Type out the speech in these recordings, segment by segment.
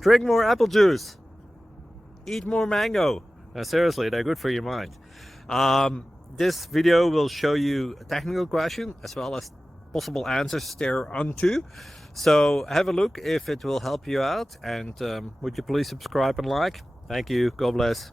Drink more apple juice. Eat more mango. Seriously, they're good for your mind. This video will show you a technical question as well as possible answers thereunto. So have a look if it will help you out, and would you please subscribe and like? Thank you. God bless.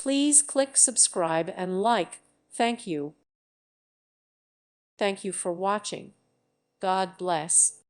Please click subscribe and like. Thank you. Thank you for watching. God bless.